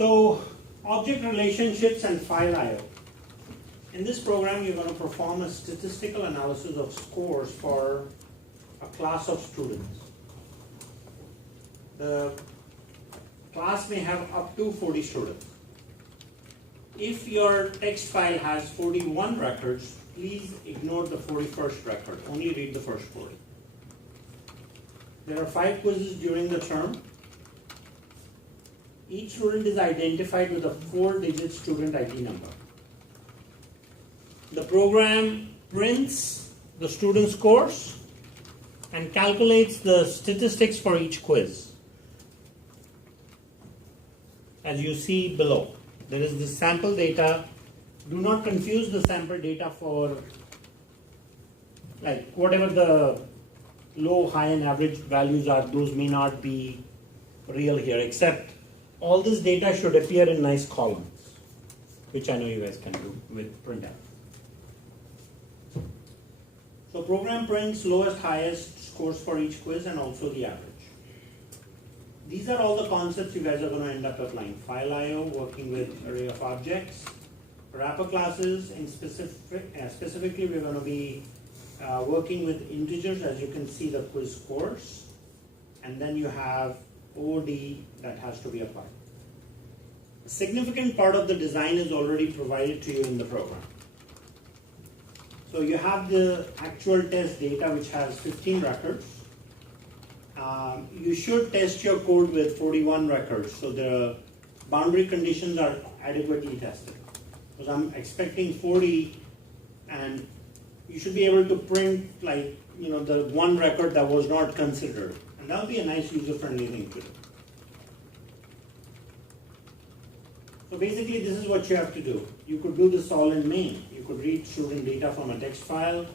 So, object relationships and file I/O. In this program, you're going to perform a statistical analysis of scores for a class of students. The class may have up to 40 students. If your text file has 41 records, please ignore the 41st record. Only read the first 40. There are 5 quizzes during the term. Each student is identified with a 4-digit student ID number. The program prints the student scores and calculates the statistics for each quiz. As you see below, there is this sample data. Do not confuse the sample data for like whatever the low, high and average values are, those may not be real here, except all this data should appear in nice columns, which I know you guys can do with printf. So program prints lowest, highest scores for each quiz and also the average. These are all the concepts you guys are going to end up applying. File I/O, working with array of objects, wrapper classes, and specifically we're going to be working with integers, as you can see the quiz scores, and then you have OD that has to be applied. A significant part of the design is already provided to you in the program. So you have the actual test data, which has 15 records. You should test your code with 41 records, so the boundary conditions are adequately tested. Because I'm expecting 40, and you should be able to print the one record that was not considered, and that will be a nice user-friendly thing to do. So basically, this is what you have to do. You could do this all in main. You could read student data from a text file,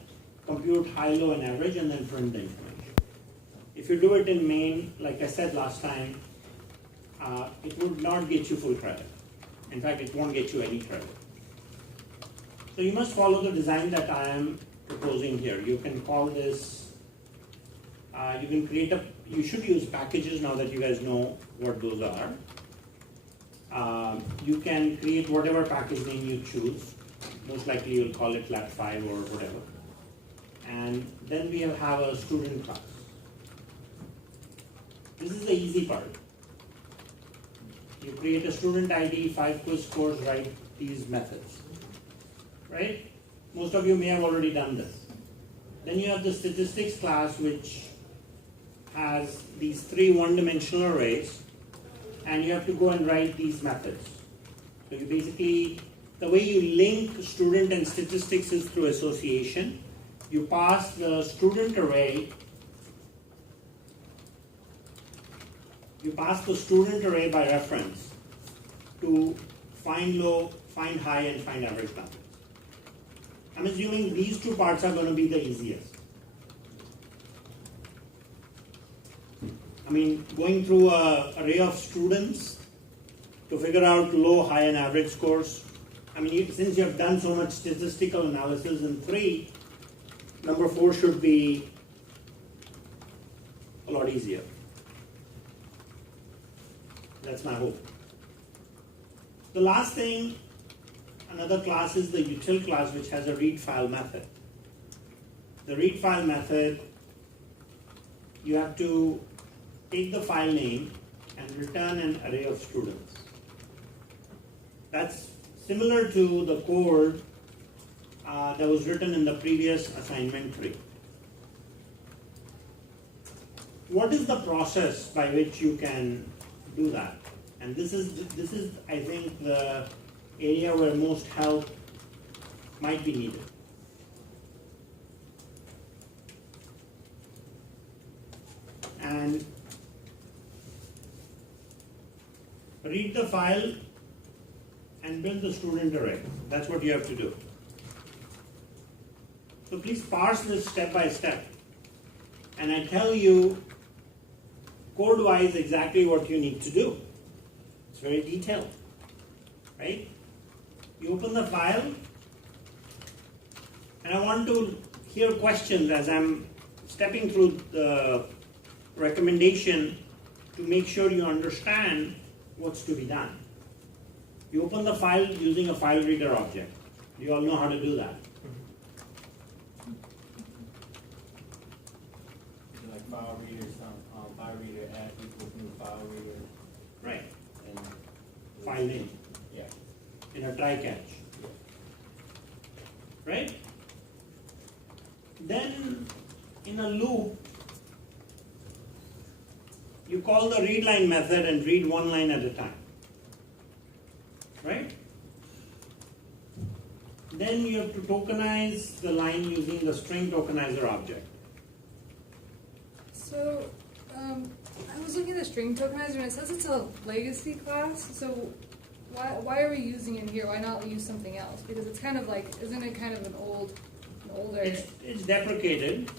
compute high, low, and average, and then print the information. If you do it in main, like I said last time, it would not get you full credit. In fact, it won't get you any credit. So you must follow the design that I am proposing here. You can call this, you can create you should use packages now that you guys know what those are. You can create whatever package name you choose. Most likely you'll call it Lab5 or whatever. And then we have a student class. This is the easy part. You create a student ID, 5 quiz scores, write these methods. Right? Most of you may have already done this. Then you have the statistics class, which has these 3 one-dimensional arrays, and you have to go and write these methods. So you basically, the way you link student and statistics is through association. You pass the student array, by reference to find low, find high, and find average values. I'm assuming these 2 parts are going to be the easiest. I mean, going through an array of students to figure out low, high, and average scores. I mean, since you have done so much statistical analysis in 3, number 4 should be a lot easier. That's my hope. The last thing, another class is the util class, which has a read file method. The read file method, you have to take the file name and return an array of students. That's similar to the code that was written in the previous assignment 3. What is the process by which you can do that? And this is I think the area where most help might be needed. And read the file and build the student array. That's what you have to do. So please parse this step by step. And I tell you code-wise exactly what you need to do. It's very detailed, right? You open the file, and I want to hear questions as I'm stepping through the recommendation to make sure you understand what's to be done. You open the file using a file reader object. You all know how to do that. Like file reader, file reader add equals new file reader. Right. And File name yeah. in a try catch. Right? Then in a loop, you call the read line method and read one line at a time. Right? Then you have to tokenize the line using the string tokenizer object. So, I was looking at the string tokenizer and it says it's a legacy class, so why are we using it here? Why not use something else? Because it's kind of like, isn't it kind of an older... It's deprecated.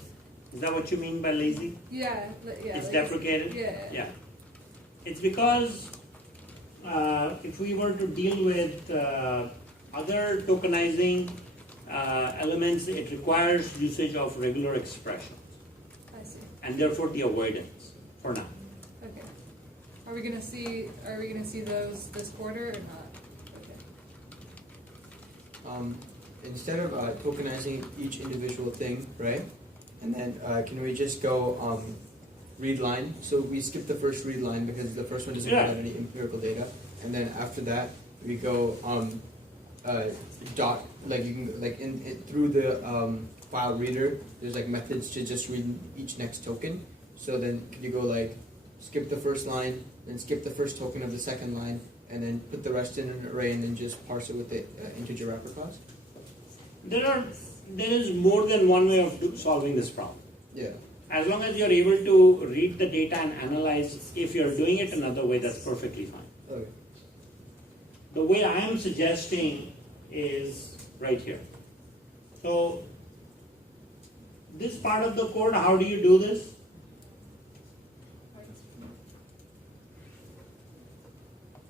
Is that what you mean by lazy? Yeah. It's deprecated? Yeah. It's because if we were to deal with other tokenizing elements, it requires usage of regular expressions. I see. And therefore the avoidance for now. Okay. Are we gonna see those this quarter or not? Okay. Instead of tokenizing each individual thing, right? And then can we just go read line? So we skip the first read line because the first one doesn't have any empirical data, and then after that we go dot, like you can like in through the file reader. There's like methods to just read each next token. So then could you go like skip the first line, then skip the first token of the second line, and then put the rest in an array, and then just parse it with the integer wrapper class? There is more than one way of solving this problem. Yeah. As long as you're able to read the data and analyze, if you're doing it another way, that's perfectly fine. Okay. The way I am suggesting is right here. So, this part of the code, how do you do this?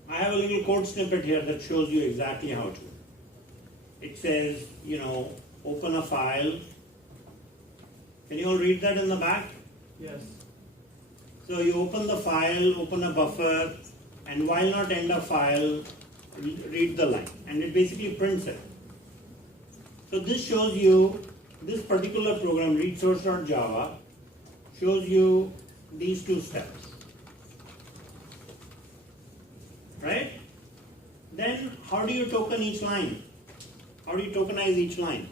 I have a little code snippet here that shows you exactly how to. It says, open a file. Can you all read that in the back? Yes. So you open the file, open a buffer, and while not end a file, read the line. And it basically prints it. So this shows you, this particular program, readsource.java, shows you these two steps. Right? Then how do you token each line? How do you tokenize each line?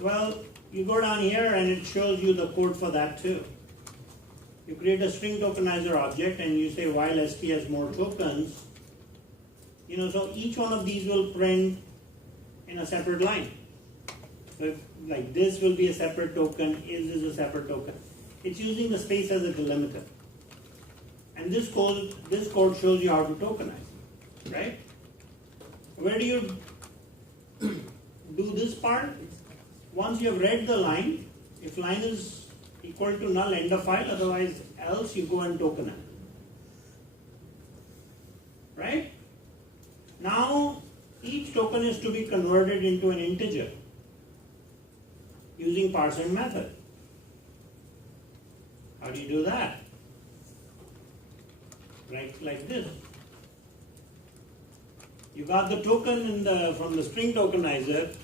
Well, you go down here and it shows you the code for that too. You create a string tokenizer object and you say while st has more tokens, so each one of these will print in a separate line. So if, like this will be a separate token, is a separate token. It's using the space as a delimiter. And this code shows you how to tokenize, right? Where do you do this part? Once you have read the line, if line is equal to null, end of file, otherwise else you go and tokenize. Right? Now, each token is to be converted into an integer using parsing method. How do you do that? Right, like this. You got the token from the string tokenizer,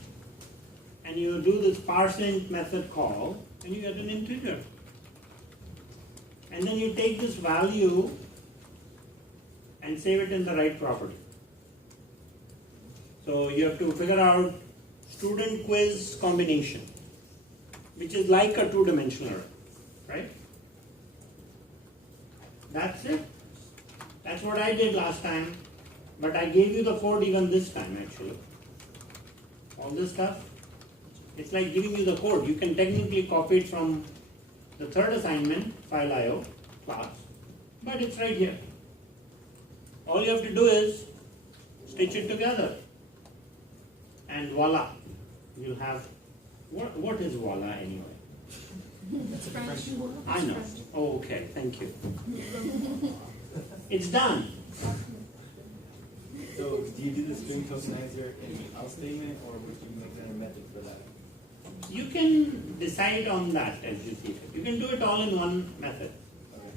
and you do this parseInt method call, and you get an integer. And then you take this value and save it in the right property. So you have to figure out student quiz combination, which is like a two-dimensional array, right? That's it. That's what I did last time, but I gave you the code even this time actually. All this stuff, it's like giving you the code. You can technically copy it from the third assignment, file.io class, but it's right here. All you have to do is stitch it together, and voila, you'll have, what is voila anyway? It's French. I know. Oh, okay, thank you. It's done. So do you do the string tokenizer in the else statement, or would you make another method for that? You can decide on that as you see fit. You can do it all in one method. Okay.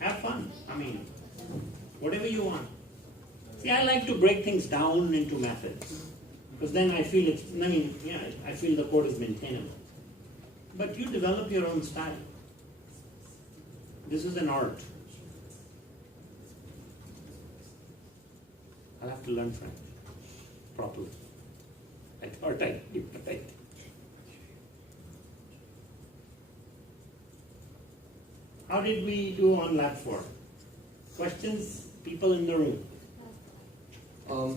Have fun. I mean, whatever you want. See, I like to break things down into methods, because then I feel I feel the code is maintainable. But you develop your own style. This is an art. I'll have to learn French properly. I thought I did, but I didn't. How did we do on Lab 4? Questions, people in the room?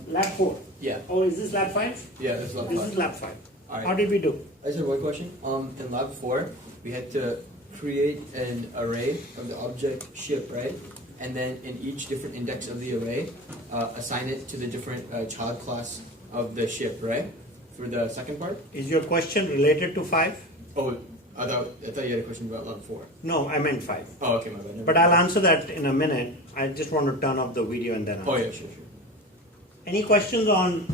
Lab 4. Yeah. Oh, is this Lab 5? Yeah, that's lab This 5. is Lab 5. Alright. How did we do? I just have one question. In lab 4, we had to create an array of the object ship, right? And then in each different index of the array, assign it to the different child class of the ship, right? For the second part. Is your question related to 5? Oh, I thought you had a question about lab 4. No, I meant 5. Oh, okay, my bad. Never But mind. I'll answer that in a minute. I just want to turn off the video and then answer. Oh yeah, sure. Any questions on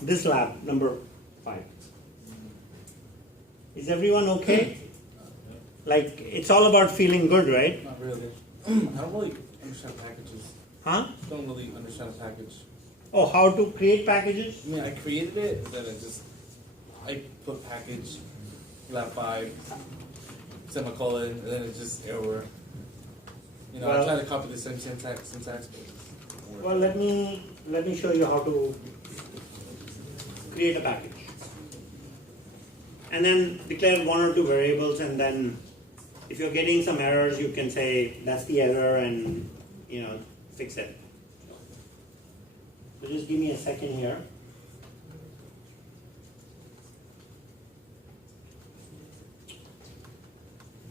this lab, number 5? Is everyone okay? Like, it's all about feeling good, right? Not really. I don't really understand packages. Huh? Don't really understand a package. Oh, how to create packages? I mean, I created it, and then I put package, lab 5, semicolon, and then it just error. You know, Well- I try to copy the same syntax, but it doesn't work. Well, let me show you how to create a package. And then declare 1 or 2 variables, and then if you're getting some errors, you can say that's the error and fix it. So just give me a second here.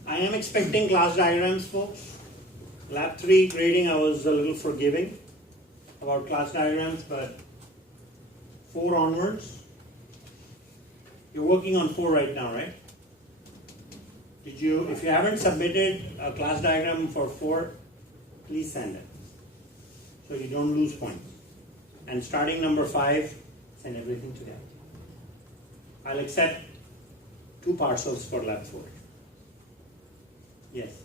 I am expecting class diagrams, folks. Lab 3 grading, I was a little forgiving about class diagrams, but 4 onwards. You're working on 4 right now, right? If you haven't submitted a class diagram for 4, please send it, so you don't lose points. And starting number 5, send everything together. I'll accept 2 parcels for lab 4. Yes.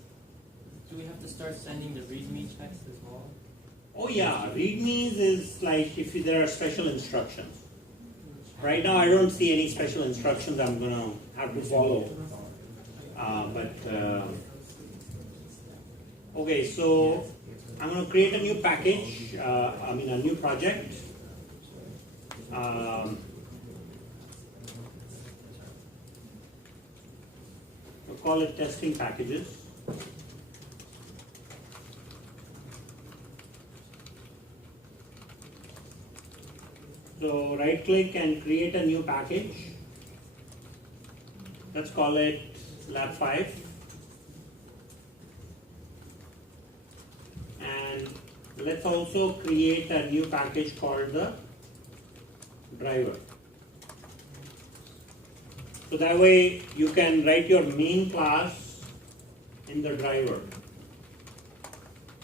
Do we have to start sending the README checks as well? Oh yeah, readmes is like if there are special instructions. Right now I don't see any special instructions I'm going to have to follow. Okay, so I'm going to create a new package, a new project. We'll call it testing packages. So right click and create a new package. Let's call it Lab 5. And let's also create a new package called the driver. So that way you can write your main class in the driver.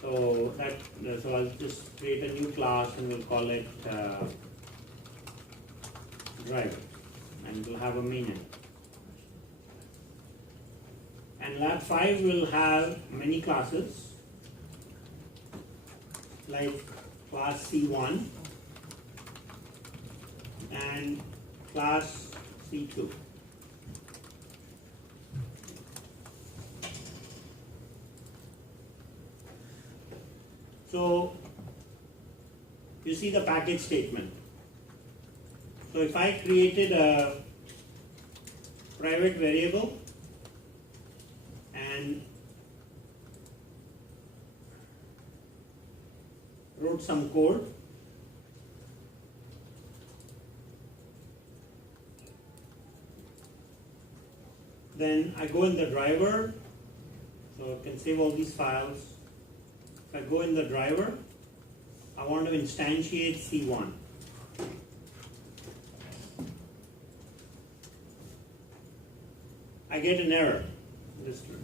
So I'll just create a new class and we'll call it driver, and we'll have a main end. And Lab 5 will have many classes, like class C1 and class C2. So you see the package statement. So if I created a private variable and wrote some code, then I go in the driver, so I can save all these files. If I go in the driver, I want to instantiate C1. I get an error.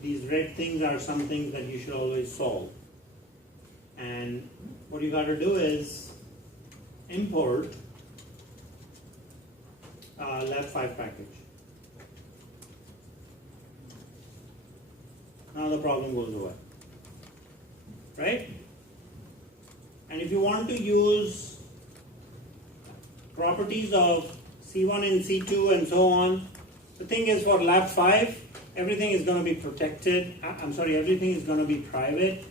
These red things are some things that you should always solve. And what you got to do is import Lab 5 package. Now the problem goes away. Right? And And if you want to use properties of C1 and C2 and so on, the thing is for Lab 5, everything is going to be protected. Everything is going to be private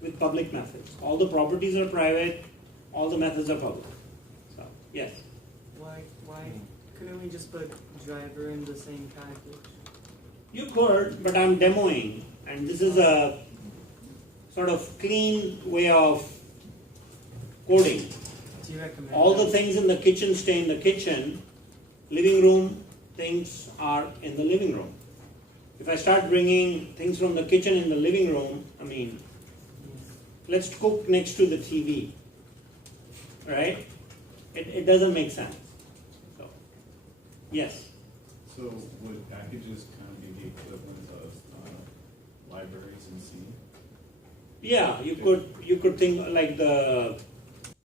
with public methods. All the properties are private, all the methods are public. So, yes. Why couldn't we just put driver in the same package? You could, but I'm demoing, and this is a sort of clean way of coding. Do you recommend All the that? things in the kitchen stay in the kitchen. Living room things are in the living room. If I start bringing things from the kitchen in the living room, let's cook next to the TV, right? It doesn't make sense. So, yes. So would packages kind of be the equivalent of libraries in C? Yeah, you could think like the